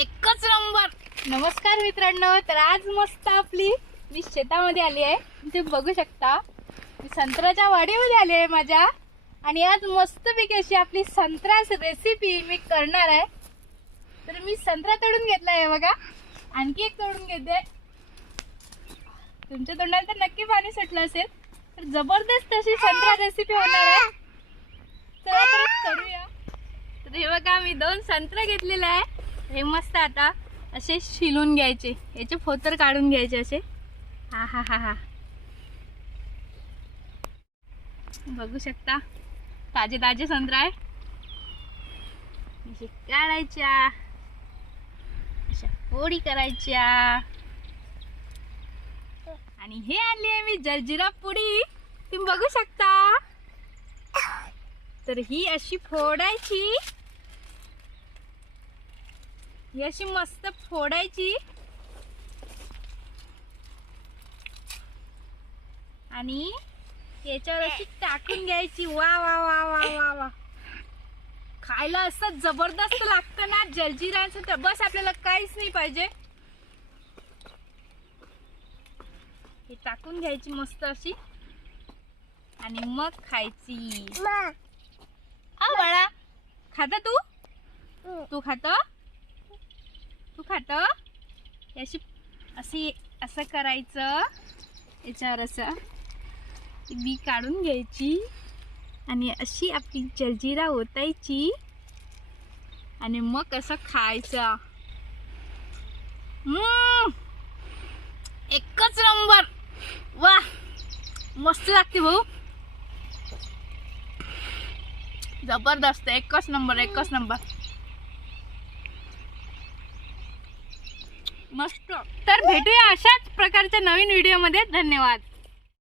एकच नंबर. नमस्कार मित्रांनो तर आज मस्त आपली मी शेतामध्ये आली आहे. तुम्ही बघू शकता मी संत्र्याच्या वाडीमध्ये आली आहे माझ्या. आणि आज मस्तपैकी अशी आपली संत्रा रेसिपी मी करणार आहे. तर मी संत्रा तोडून घेतला आहे बघा. आणखी एक तोडून घेते. तुमच्या तोंडाला तर नक्की पाणी सुटलं असेल. तर जबरदस्त अशी संत्रा रेसिपी होणार आहे. बघा मी दोन संत्र घेतलेले आहे. हे मस्त आता असे शिलून घ्यायचे. याचे फोतर काढून घ्यायचे असे. हा हा हा हा. बघू शकता. ताजे ताजे संत्र आहे. काढायच्या. अशा पोळी करायच्या. आणि हे आणली आहे मी जलजिरा पुडी. तुम्ही बघू शकता. तर ही अशी फोडायची ही अशी मस्त फोडायची. आणि याच्यावर अशी टाकून घ्यायची. वा वा वा वा वा वा. खायला असं जबरदस्त लागतं ना जलजिराचं तर बस आपल्याला काहीच नाही पाहिजे. हे टाकून घ्यायची मस्त अशी. आणि मग खायची. आ बाळा. खाता तू? तू खात? खात? याची अशी असं करायचं. याच्यावर असं बी काढून घ्यायची. आणि अशी आपली जलजिरा ओतायची. आणि मग असं खायचं. हम्म, एकच नंबर! वा! मस्त लागते भाऊ. जबरदस्त! एकच नंबर एकच नंबर. मस्त. तर भेटूया अशाच प्रकारच्या नवीन व्हिडिओमध्ये धन्यवाद.